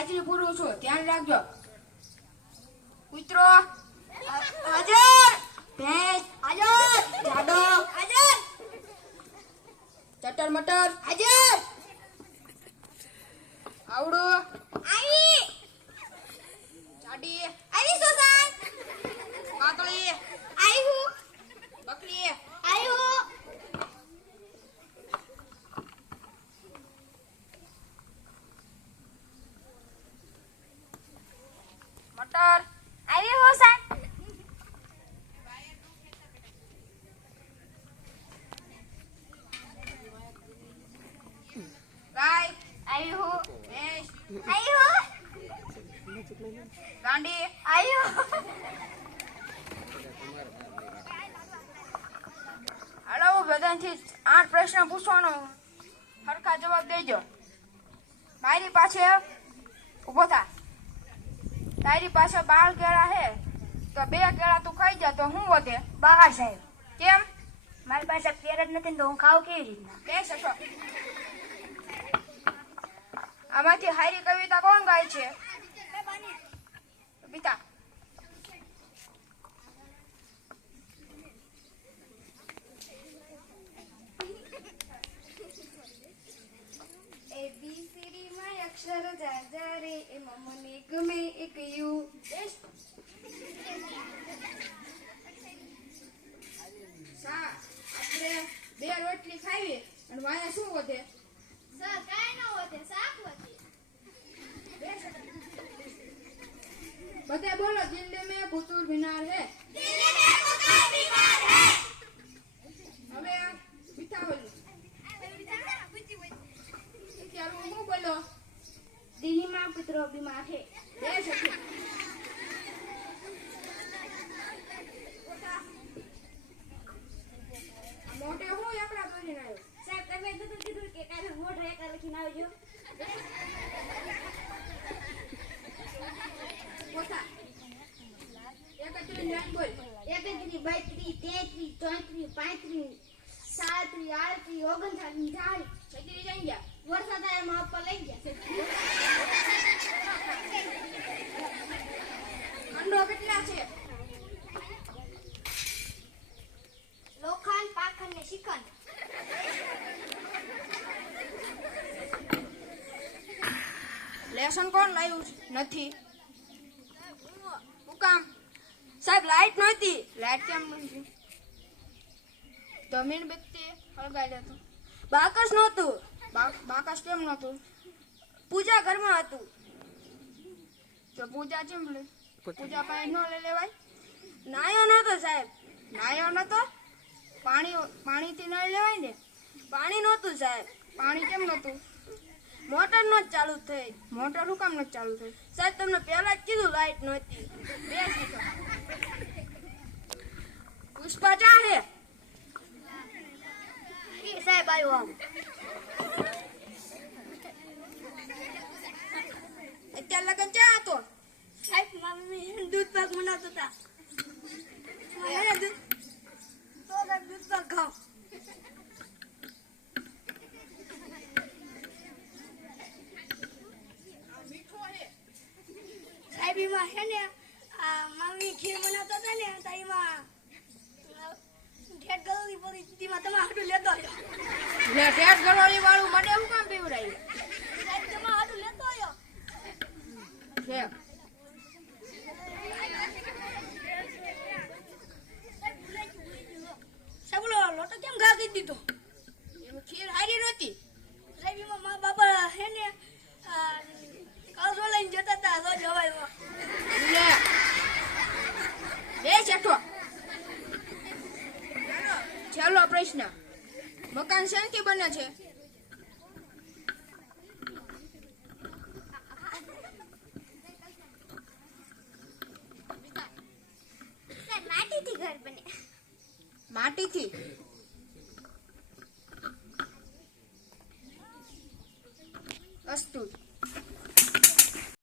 હાજરી પૂરું છું, ધ્યાન રાખજો. કૂતરો હાજર, ભેંસ હાજર, જાડો હાજર, ચટર મટર હાજર, આવડો આવી, જાડી આવી, સુસાન પાતળી આવ્યું, બકરી આવ્યું, મટર આવી, સુસાન ગાય આવ્યું, ભેંસ આવ્યું, ગાંડી આવ્યું. હાલો, બધાથી 8 પ્રશ્ન પૂછવાનો, સરખા જવાબ દેજો. મારી પાસે ઉભો થા. તારી પાસે 12 કેળા હે તો 2 કેળા તું ખાઈ જા તો શું વધે? 12 સાહેબ. કેમ? મારી પાસે પેર જ નથી તો હું ખાવ કેવી રીતના? બે શકો. આમાંથી હારી કવિતા કોણ ગાય છે? બીતા. ABCD માં અક્ષર જાજા રે એમાં મને ગમે એક યુ. આપણે 2 રોટલી ખાવી અને વાયા શું વધે? સર કાઈ ન વધે, શાક વધે. બધા બોલો, દિલ્હી में कुतुब मीनार है. दिल्ली में कुतुब मीनार है. હવે બીટા બોલો. ચાલો હું બોલો. દિલ્હી में कुतुब बीमार है. બે શબ્દ. મોટે હું એકડા દોરીને આવ્યો. સાહેબ તમે તો કીધું કે કાલે મોટો એકડા લખીને આવજો. પોતા 31 લાઈન બોલ. 31 32 33 34 35 37 38 39 40 જઈ ગયા. વરસાદ આયા માં ઉપર લઈ ગયા. અંડો કેટલા છે? લોખંડ, પાખંડ ને શિખંડ. લેસન કોણ લાવ્યું નથી? હું કામ? સાહેબ લાઈટ નહોતી. લાઈટ કેમ નથી? જમીન વ્યક્તિ હળગાડ્યું હતું. બાકસ નહોતું. બાકસ કેમ નહોતું? પૂજા ઘરમાં હતું. તો પૂજા કેમ લે? પૂજા પાસે ન લઈ લેવાય. નાયો નહોતો સાહેબ. નાયો નહોતો. પાણીથી ન લેવાય ને. પાણી નહોતું સાહેબ. પાણી કેમ નહોતું? મોટર નો ચાલુ થઈ. મોટર શું કામ નથી ચાલુ થઈ? સાહેબ તમને પહેલા જ કીધું લાઈટ નહોતી. બે શીખો. પુષ્પા ચા હે? સાહેબ આવ્યો આમ. અત્યાર લગન ચા હતો? સાહેબ મમ્મી દૂધ પાક બનાવતા હતા. તો દૂધ પાક ખાઓ. સાહેબ એમાં હે ને મમ્મી ખીર બનાવતા હતા ને તો એમાં ઠેઠ ગળોળી પડી તેમાં તમારે હાટું લેતો આવ્યો. લે ઠેઠ ગળોળી વાળું મને શું કામ પીવડાવ્યું? સાહેબ તમારે હાટું લેતો આવ્યો. છે સાહેબ લોટો કેમ ઘા કરી દીધો? એમાં ખીર હારી નહોતી. સાહેબ એમાં મા બાપા હે ને કાસો લઈને જતા હતા તો જવાયમાં. લે બે છેઠો. ચાલો પ્રશ્ન. મકાન શેનથી બને છે? માટીથી ઘર બને. માટીથી? અસ્તુ.